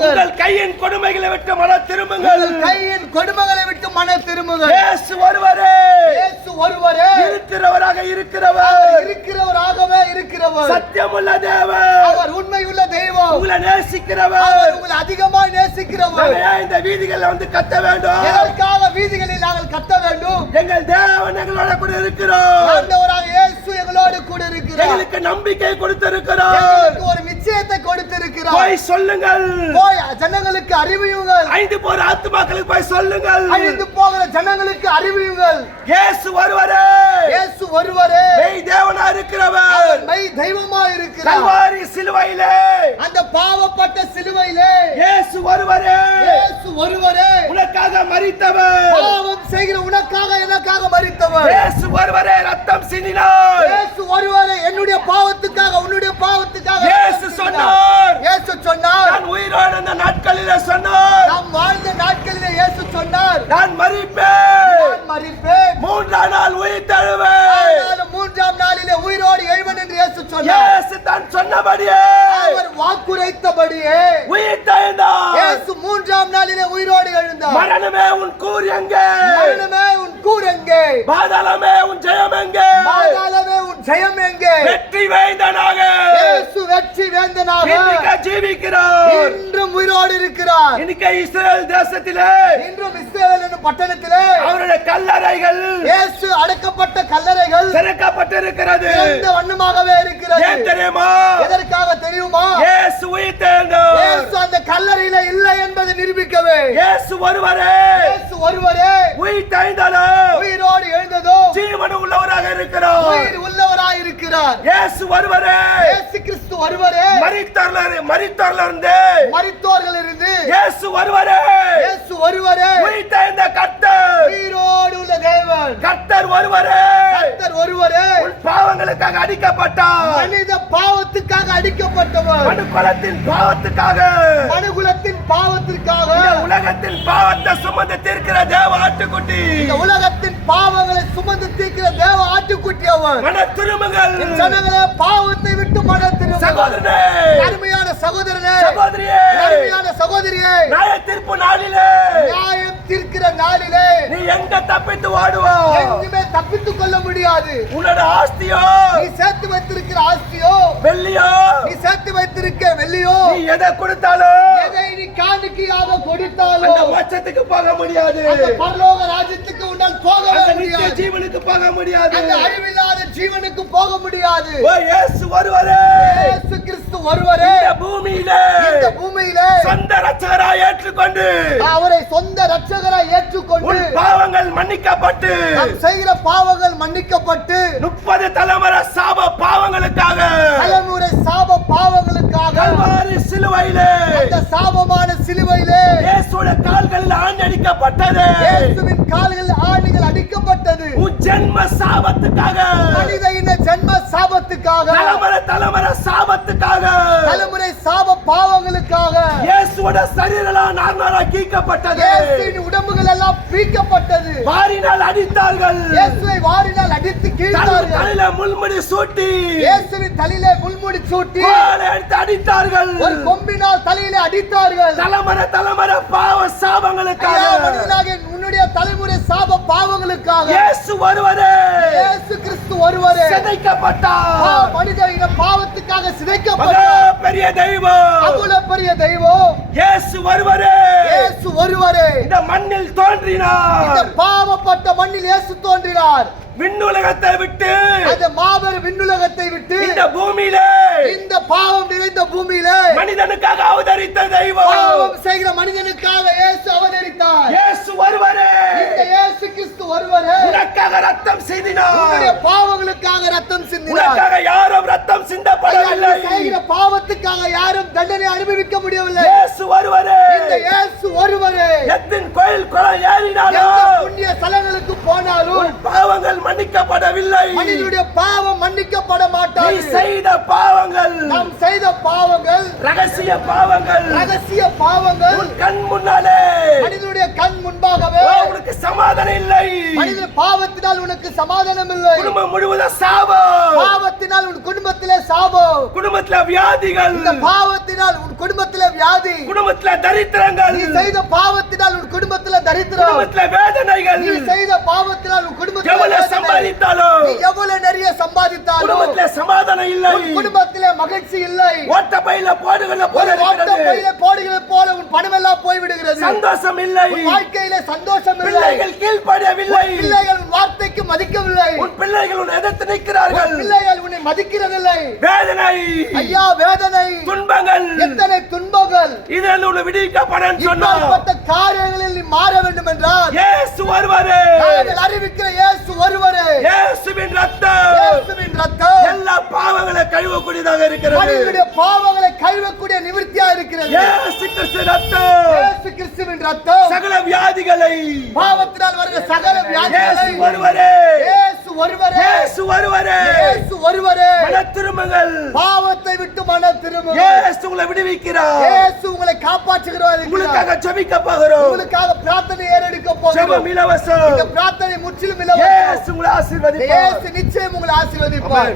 திரும்புங்கள். உங்கள் கையின் கொடுமைகளை விட்டு மனம் திரும்புங்கள். உங்கள் கையின் கொடுமைகளை விட்டு மனம் திரும்புங்கள். இயேசு ஒருவரே, இயேசு ஒருவரே இருக்கிறவராக இருக்கிறவர், இருக்கிறவராகவே இருக்கிறவர், சத்தியமுள்ள தேவன், அவர் உண்மையுள்ள தெய்வம், உங்களை நேசிக்கிறவர், அவர் உங்களை அதிகமாய் நேசிக்கிறவர். நாங்கள் இந்த வீதிகளில் வந்து கத்த வேண்டும். எதற்காக வீதிகளில் நாங்கள் கத்த வேண்டும்? எங்கள் தேவன் எங்களோட கூட இருக்கிறார். ஆண்டவராக இயேசு எங்களோடு கூட இருக்கிறார். எங்களுக்கு நம்பிக்கை கொடுத்திருக்கிறார். எங்களுக்கு ஒரு நிச்சயத்தை கொடுத்திருக்கிறார். போய் சொல்லுங்கள், போய் ஜனங்களுக்கு அறிவியுங்கள். ஐந்து போற ஆத்துமாக்களுக்கு போய் சொல்லுங்கள், அழிந்து போகிற ஜனங்களுக்கு அறிவியுங்கள். இயேசு ஒருவரே, இயேசு ஒருவரே மெய் தேவனா இருக்கிறவர், அவர் மெய் தெய்வமாய் இருக்கிறார். கல்வாரி சிலுவையிலே அந்த பாவப்பட்ட சிலுவையிலே இயேசு ஒருவரே, இயேசு ஒருவரே உனக்காக மரித்தவர், பாவம் செய்கிற உனக்காக எனக்காக மரித்தவர். இயேசு ஒருவரே ரத்தம் சிந்தினார். இயேசு ஒருவரே என்னுடைய பாவத்துக்காக உன்னுடைய பாவத்துக்காக இயேசு சொன்னார், இயேசு சொன்னார். நான் உயிரோடு அந்த நாட்களிலே சொன்னார், நாம் வாழ்ந்த நாட்களிலே இயேசு சொன்னார், நான் மரிப்பேன், நான் மரிப்பேன், மூன்றாம் நாள் உயிர் தழுவேன். ஆனாலும் மூன்றாம் நாளிலே உயிரோடு எழுவேன் என்று இயேசு சொன்னார். இயேசு தான் சொன்னபடியே அவர் வாக்குரைத்தபடியே உயிர் தழுந்தார். இயேசு மூன்றாம் நாளிலே உயிரோடு எழுந்தார். மரணமே உன் கூர் எங்கே? மரணமே உன் கூர் எங்கே? பாதாளமே உன் ஜெயம் எங்கே? பாதாளமே உன் ஜெயம் எங்கே? வெற்றி வேந்தனாக இயேசு வெற்றி வேந்தனாக இன்னைக்கு ஜீவிக்கிறார். இன்றும் உயிரோடு இருக்கிறார். இன்னைக்கு இஸ்ரேல் தேசத்திலே இன்றும் இஸ்ரவேல் என்னும் பட்டணத்திலே அவருடைய கல்லறைகள் இயேசு அடக்கப்பட்ட கல்லறைகள் திறக்கப்பட்டிருக்கிறது. இந்த வண்ணமாகவே இருக்கிறது. ஏன் தெரியுமா? எதற்காக தெரியுமா? இயேசு உயிர் தெழுந்தார். இயேசு அந்த கல்லறையில இல்லை என்பதை நிரூபிக்கவே. இயேசு ஒருவரே, இயேசு ஒருவரே உயிர் தெழுந்தாரோ உயிரோடு எழுந்ததோ ஜீவன் உள்ளவராக இருக்கிறார். உயிர் உள்ளவராய் இருக்கிறார். இயேசு ஒருவரே, இயேசு கிறிஸ்து ஒருவரே மரித்தோரிலிருந்து மரித்தோர்களிலிருந்து இயேசு ஒருவரே, இயேசு ஒருவரே உயிர் தெழுந்த கர்த்தர், உயிரோடு உள்ள தேவன். கர்த்தர் ஒருவரே, கர்த்தர் ஒருவரே உன் பாவங்களுக்காக அடிக்கப்பட்டார். மனித பாவத்துக்காக அடிக்கப்பட்டவர். மனுக்குலத்தின் பாவத்துக்காக, மனுகுலத்தின் பாவத்திற்காக இந்த உலகத்தின் பாவத்தை சுமந்து தீர்க்கிற தேவ ஆட்டுக்குட்டி, இந்த உலகத்தின் பாவங்களை சுமந்து தீர்க்கிற தேவ ஆட்டுக்குட்டி அவர். மன திரும்புங்கள் ஜனங்களே, பாவத்தை விட்டு மன திரும்புங்கள். சகோதரனே, அருமையான சகோதரனே, சகோதரியே, அருமையான சகோதரியே, நியாய தீர்ப்பு நாளிலே நியாயம் தீர்க்கிற நாளிலே நீ எங்க தப்பித்து ஓடுவா? எங்குமே தப்பித்துக் கொள்ள முடியாது. உன்னோட ஆஸ்தியோ, நீ சேர்த்து வைத்திருக்கிற ஆஸ்தியோ, வெள்ளியோ, நீ சேர்த்து வைத்திருக்க வெள்ளியோ, நீ எதை கொடுத்தாலும் எதை நீ காணிக்கையாக கொடுத்தாலும் அந்த மோட்சத்துக்கு போக முடியாது. அந்த பரலோக ராஜ்யத்துக்கு உன்னால் போகவே அந்த நித்திய முடியாது. ஜீவனுக்கு போக முடியாது. அந்த அழிவில்லாத ஜீவனுக்கு போக முடியாது. ஓ இயேசு ஒருவரே, இயேசு கிறிஸ்து ஒருவரே இந்த பூமியிலே இந்த பூமியிலே சொந்த ரட்சகராய் ஏற்றுக்கொண்டு அவரை சொந்த ரட்சகராய் ஏற்றுக்கொண்டு உன் பாவங்கள் மன்னிக்கப்பட்டு நாம் செய்கிற பாவங்கள் மன்னிக்கப்பட்டு 30 தலைமுறை சாப பாவங்களுக்காக தலைமுறை சாப பாவங்களுக்காக கல்வாரி சிலுவையிலே அந்த சாபமான சிலுவையிலே இயேசுவின் கால்களில் ஆணியடிக்கப்பட்டது. இயேசுவின் கால்களில் ஆணிகள் அடிக்கப்பட்டது. உன் ஜென்ம சாபத்துக்காக, மனித இன ஜென்ம சாபத்துக்காக, தலைமுறை சாபத்துக்காக, தலைமுறை சாப பாவங்களுக்காக இயேசுவோட சரீரம் நார்மலா கீக்கப்பட்டது. இயேசுவின் உடம்புகள் எல்லாம் பீக்கப்பட்டது. வாரினால் அடித்தார்கள். இயேசுவை வாரினால் அடித்து கீழ்த்தார்கள். தலையில முள்முடி சூட்டி இயேசுவின் தலையிலே முள்முடி சூட்டி கோலை எடுத்து அடித்தார்கள். ஒரு கொம்பினால் தலையிலே அடித்தார்கள். தலைமுறை பாவ சாபங்களுக்காக, மனிதனாகிய உன்னுடைய தலைமுறை சாப பாவங்களுக்காக இயேசு ஒருவரே, இயேசு கிறிஸ்து ஒருவரே சிதைக்கப்பட்டார். மனித இன பாவத்துக்காக மகா சிதைக்கப்பட்டார். பெரிய தெய்வம் அவ்வளவு பெரிய தெய்வம் இயேசு ஒருவரே இயேசு ஒருவரே இந்த மண்ணில் தோன்றினார். இந்த பாவப்பட்ட மண்ணில் இயேசு தோன்றினார். விண்ணுலகத்தை விட்டு, அந்த மாபெரும் விண்ணுலகத்தை விட்டு இந்த பூமியிலே, இந்த பாவம் நிறைந்த பூமியிலே மனிதனுக்காக அவதரித்த தெய்வம், பாவம் செய்கிற மனிதனுக்காக இயேசு அவதரித்தார். இயேசு ஒருவரே, இந்த இயேசு கிறிஸ்து ஒருவரே உனக்காக ரத்தம் சிந்தினார். உன்னுடைய பாவங்களுக்காக ரத்தம் சிந்தினார். உனக்காக யாரும் ரத்தம் சிந்தப்படவில்லை. நீ செய்கிற பாவத்துக்காக யாரும் தண்டனை அனுபவிக்க முடியவில்லை. இயேசு ஒருவரே, இந்த இயேசு ஒருவரே எத்தின் கோயில் குளம் எந்த ஏறினாலும் புண்ணிய ஸ்தலங்களுக்கு போனாலும் பாவங்கள் மன்னிக்கப்படவில்லை. மனிதனுடைய பாவம் மன்னிக்கப்பட நீ மாட்டாது. செய்த பாவங்கள், நாம் செய்த பாவங்கள், ரகசிய பாவங்கள், ரகசிய பாவங்கள் உன் கண் முன்னாலே மனிதனுடைய கண் முன்பாகவே உனக்கு சமாதானம் இல்லை. மனித பாவத்தினால் உனக்கு சமாதானம் இல்லை. குடும்பம் முழுவதும் சாபம், பாவத்தினால் உன் குடும்பத்திலே சாபம், குடும்பத்துல வியாதிகள், இந்த பாவத்தினால் உன் குடும்பத்திலே வியாதி, குடும்பத்துல தரித்திரங்கள், நீ செய்த பாவத்தினால் உன் குடும்பத்திலே தரித்திரம், குடும்பத்துல வேதனைகள். நீ செய்த பாவத்தினால் உன் குடும்பத்திலே எவ்வளவு வேதனை. சம்பாதித்தாலும் நீ எவ்வளவு நிறைய சம்பாதித்தாலும் குடும்பத்துல சமாதானம் இல்லை. உன் குடும்பத்திலே மகிழ்ச்சி இல்லை. ஓட்ட பையில போடுகிற போல ஒரு ஓட்ட இருக்கிறது. பையிலே போடுகிறது போல உன் பணம் எல்லாம் போய்விடுகிறது. சந்தோஷம் இல்லை. உன் வாழ்க்கையிலே சந்தோஷம் இல்லை. பிள்ளைகள் கீழ்ப்படியவில்லை. உன் பிள்ளைகள் உன் வார்த்தைக்கு மதிக்கவில்லை. உன் பிள்ளைகள் உன்னை எதிர்த்து நிற்கிறார்கள். உன் பிள்ளைகள் உன்னை மதிக்கிறதில்லை. வேதனை, ஐயா வேதனை, துன்பங்கள், எத்தனை துன்பங்கள். இதில் உன்னை விடுவிக்கப்படன்னு சொன்னார். இப்படிப்பட்ட காரியங்களில் நீ மாற வேண்டும் என்றால் இயேசு ஒருவரே, நாங்கள் அறிவிக்கிற இயேசு ஒருவரே, இயேசுவின் ரத்தம் இயேசுவின் ரத்தம் எல்லா பாவங்களை கழுவக்கூடியதாக இருக்கிறது. மனிதனுடைய பாவங்களை கழுவக்கூடிய நிவர்த்தியா இருக்கிறது. இயேசு கிறிஸ்து ரத்தம் இயேசு கிறிஸ்துவின் ரத்தம் சகல வியாதிகளை, பாவத்தினால் வருகிற சகல வியாதிகளை, இயேசு ஒருவரே, இயேசு ஒருவரே, இயேசு ஒருவரே, இயேசு ஒருவரே, மன திரும்புங்கள். பாவத்தை விட்டு மன திரும்புங்கள். இயேசு உங்களை விடுவிக்கிறார். இயேசு உங்களை காப்பாற்றுகிறார். உங்களுக்காக ஜெபிக்க போகிறோம். உங்களுக்காக பிரார்த்தனை ஏறெடுக்க போகிறோம். ஜெபம் இலவசம். இந்த பிரார்த்தனை முற்றிலும் இலவசம். இயேசு உங்களை ஆசீர்வதிப்பார். இயேசு நிச்சயம் உங்களை ஆசீர்வதிப்பார்.